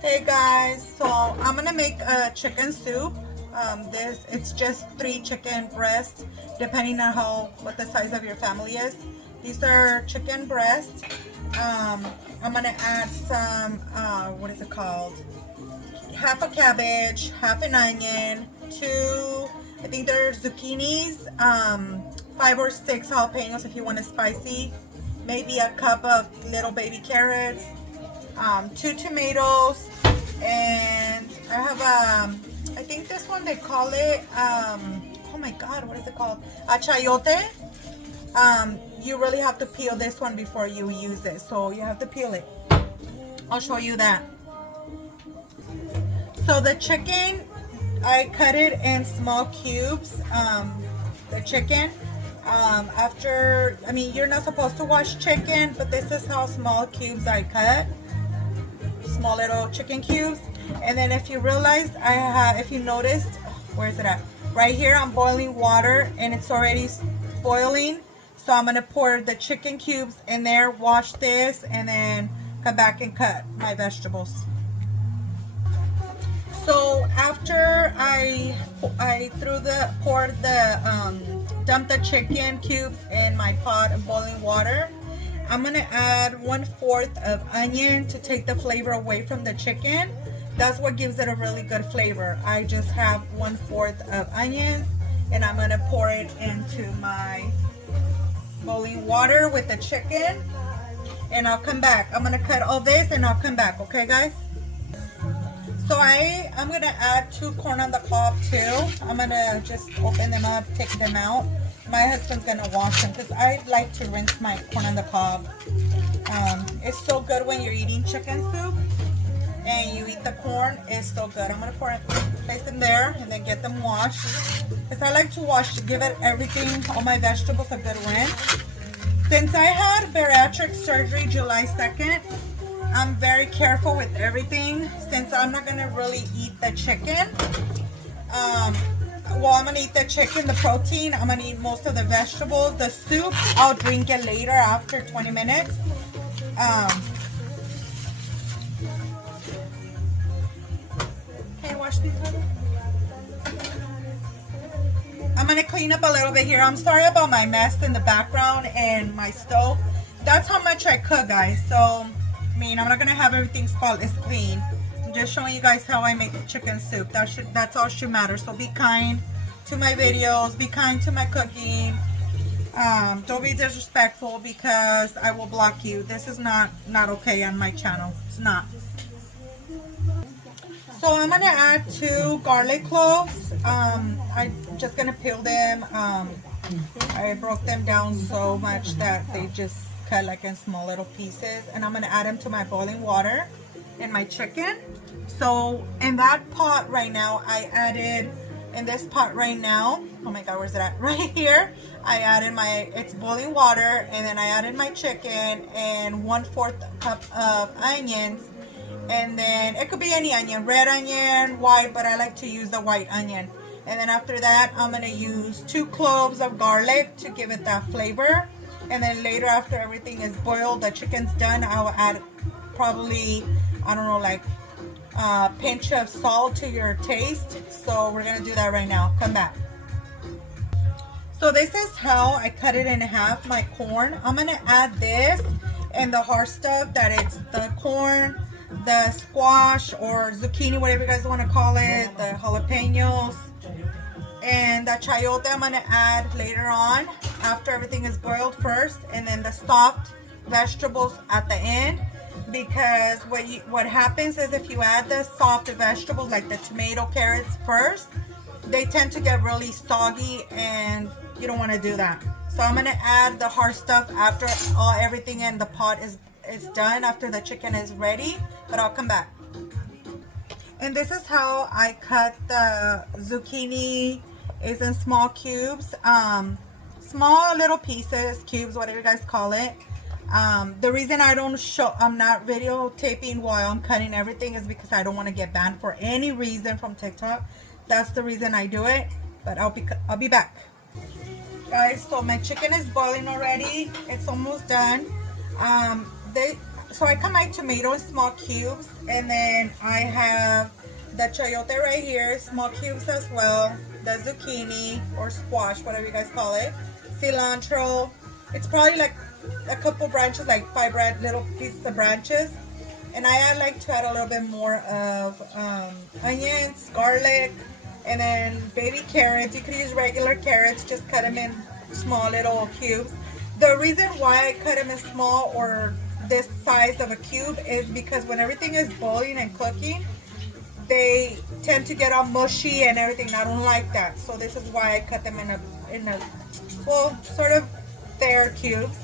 Hey guys, so I'm gonna make a chicken soup. It's just 3 chicken breasts, depending on what the size of your family is. These are chicken breasts. I'm gonna add some what is it called? Half a cabbage, half an onion, two I think they're zucchinis, 5 or 6 jalapenos if you want it spicy, maybe a cup of little baby carrots, 2 tomatoes, and I have I think this one they call it oh my god, what is it called? A chayote. You really have to peel this one before you use it, so you have to peel it. I'll show you that. So the chicken, I cut it in small cubes. The chicken, you're not supposed to wash chicken, but this is how small cubes I cut. Small little chicken cubes. And then if you realized, if you noticed, where is it at? Right here, I'm boiling water and it's already boiling. So I'm gonna pour the chicken cubes in there, wash this, and then come back and cut my vegetables. So after I dumped the chicken cubes in my pot of boiling water, I'm gonna add 1/4 of onion to take the flavor away from the chicken. That's what gives it a really good flavor. I just have 1/4 of onions, and I'm gonna pour it into my boiling water with the chicken, and I'll come back. I'm gonna cut all this and I'll come back, okay guys? So I'm gonna add 2 corn on the cob too. I'm gonna just open them up, take them out. My husband's gonna wash them because I like to rinse my corn on the cob. It's so good when you're eating chicken soup and you eat the corn. It's so good. I'm gonna place them there and then get them washed. Because I like to wash to give it everything, all my vegetables a good rinse. Since I had bariatric surgery July 2nd, I'm very careful with everything since I'm not gonna really eat the chicken. I'm gonna eat the chicken, the protein. I'm gonna eat most of the vegetables. The soup, I'll drink it later after 20 minutes. Can you wash these, honey? I'm gonna clean up a little bit here. I'm sorry about my mess in the background and my stove. That's how much I cook, guys. So I'm not gonna have everything spotless clean. I'm just showing you guys how I make chicken soup. That's all should matter. So be kind to my videos, be kind to my cooking. Don't be disrespectful because I will block you. This is not okay on my channel. It's not. So I'm gonna add 2 garlic cloves. I'm just gonna peel them. I broke them down so much that they just cut like in small little pieces, and I'm gonna add them to my boiling water and my chicken. So in that pot right now, in this pot right now, oh my god, where's it at? Right here, I added it's boiling water, and then I added my chicken and 1/4 cup of onions, and then it could be any onion, red onion, white, but I like to use the white onion. And then after that, I'm gonna use 2 cloves of garlic to give it that flavor. And then later, after everything is boiled, the chicken's done, I'll add probably, I don't know, like a pinch of salt to your taste. So we're gonna do that right now. Come back. So this is how I cut it in half, my corn. I'm gonna add this and the hard stuff, that it's the corn, the squash or zucchini, whatever you guys want to call it, the jalapenos, and the chayote I'm gonna add later on after everything is boiled first, and then the soft vegetables at the end. Because what happens is if you add the soft vegetables like the tomato, carrots first, they tend to get really soggy and you don't want to do that. So I'm gonna add the hard stuff after everything in the pot is done, after the chicken is ready, but I'll come back. And this is how I cut the zucchini. Is in small cubes, small little pieces, cubes, whatever you guys call it. The reason I'm not videotaping while I'm cutting everything is because I don't want to get banned for any reason from TikTok. That's the reason I do it. But I'll be back, guys. So my chicken is boiling already. It's almost done. so I cut my tomato in small cubes, and then I have the chayote right here, small cubes as well, the zucchini or squash, whatever you guys call it, cilantro. It's probably like a couple branches, like five little pieces of branches. And I like to add a little bit more of onions, garlic, and then baby carrots. You could use regular carrots, just cut them in small little cubes. The reason why I cut them in small or this size of a cube is because when everything is boiling and cooking, they tend to get all mushy and everything. I don't like that, so this is why I cut them in a well, sort of fair cubes.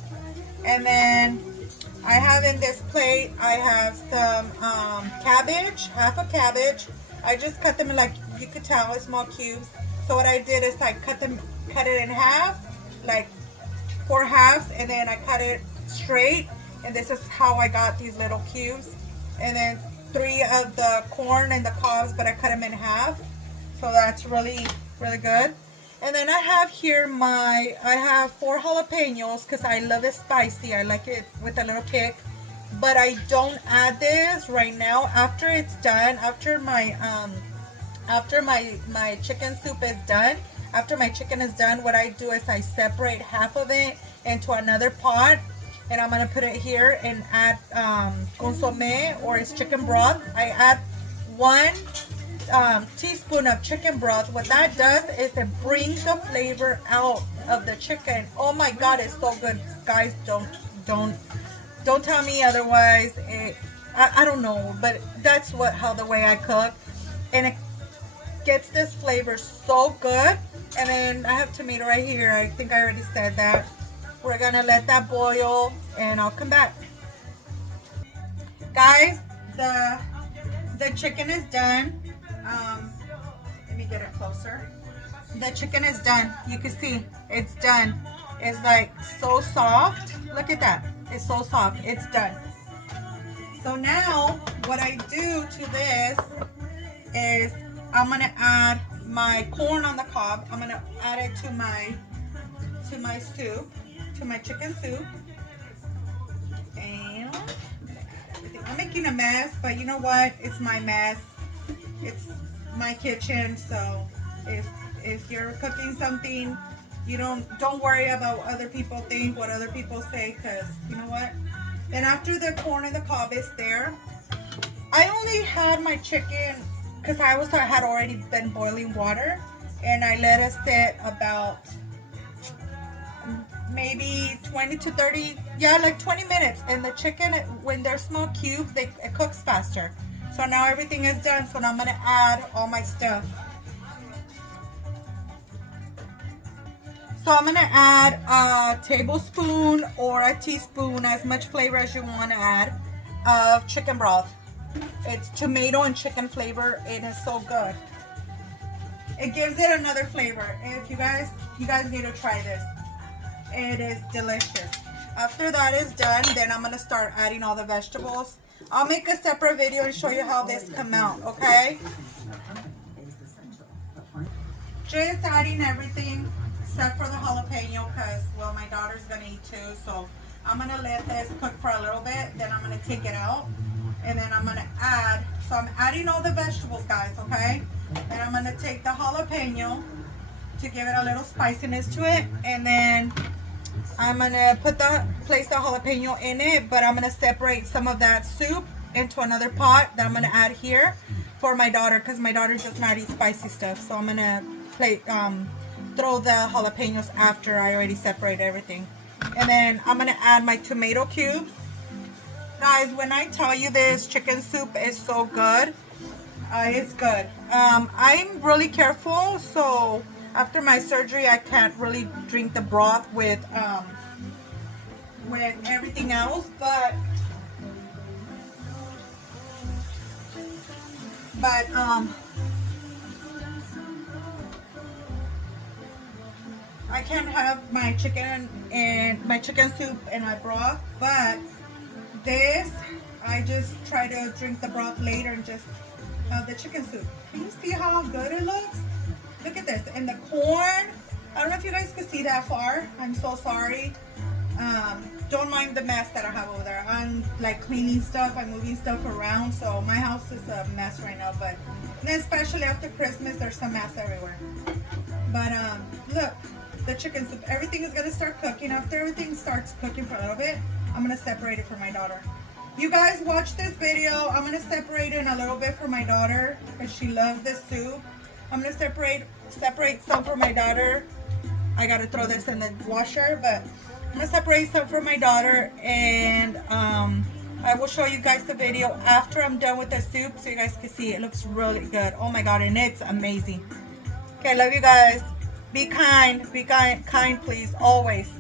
And then I have in this plate, I have some cabbage, half a cabbage. I just cut them in, like you could tell, in small cubes. So what I did is I cut it in half, like 4 halves, and then I cut it straight. And this is how I got these little cubes. And then 3 of the corn and the cobs, but I cut them in half. So that's really, really good. And then I have here I have 4 jalapenos because I love it spicy. I like it with a little kick. But I don't add this right now. After it's done, after my chicken soup is done, after my chicken is done, what I do is I separate half of it into another pot. And I'm going to put it here and add consomme, or it's chicken broth. I add 1 teaspoon of chicken broth. What that does is it brings the flavor out of the chicken. Oh my god, it's so good, guys. Don't tell me otherwise. I don't know, but that's how the way I cook, and it gets this flavor so good. And then I have tomato right here. I think I already said that. We're gonna let that boil, and I'll come back, guys. The chicken is done. Let me get it closer. The chicken is done. You can see it's done. It's like so soft. Look at that. It's so soft. It's done. So now what I do to this is I'm gonna add my corn on the cob. I'm gonna add it to my soup, to my chicken soup. And I'm making a mess, but you know what? It's my mess. It's my kitchen, so if you're cooking something, you don't worry about what other people think, what other people say, because you know what? Then after the corn and the cob is there, I only had my chicken because I had already been boiling water, and I let it sit about maybe 20 to 30, yeah, like 20 minutes. And the chicken, when they're small cubes, it cooks faster. So now everything is done, so now I'm gonna add all my stuff. So I'm gonna add a tablespoon or a teaspoon, as much flavor as you want to add, of chicken broth. It's tomato and chicken flavor. It is so good. It gives it another flavor. If you guys need to try this. It is delicious. After that is done, then I'm gonna start adding all the vegetables. I'll make a separate video and show you how this come out, okay? Just adding everything except for the jalapeno, because, well, my daughter's gonna eat too. So I'm gonna let this cook for a little bit, then I'm gonna take it out, and then I'm gonna add, so I'm adding all the vegetables, guys, okay? And I'm gonna take the jalapeno to give it a little spiciness to it, and then I'm gonna place the jalapeno in it, but I'm gonna separate some of that soup into another pot that I'm gonna add here for my daughter, because my daughter does not eat spicy stuff. So I'm gonna throw the jalapenos after I already separate everything. And then I'm gonna add my tomato cubes. Guys, when I tell you this chicken soup is so good, it's good. I'm really careful, so after my surgery, I can't really drink the broth with everything else, but I can't have my chicken soup and my broth. But this, I just try to drink the broth later and just have the chicken soup. Can you see how good it looks? Look at this. And the corn, I don't know if you guys can see that far. I'm so sorry. Don't mind the mess that I have over there. I'm like cleaning stuff, I'm moving stuff around, so my house is a mess right now. But especially after Christmas, there's some mess everywhere. But look, the chicken soup, everything is gonna start cooking. After everything starts cooking for a little bit, I'm gonna separate it for my daughter. You guys watch this video. I'm gonna separate it a little bit for my daughter because she loves this soup. I'm gonna separate some for my daughter. I gotta throw this in the washer, but I'm gonna separate some for my daughter, and I will show you guys the video after I'm done with the soup so you guys can see. It looks really good. Oh my god, and it's amazing. Okay, love you guys. Be kind, please, always.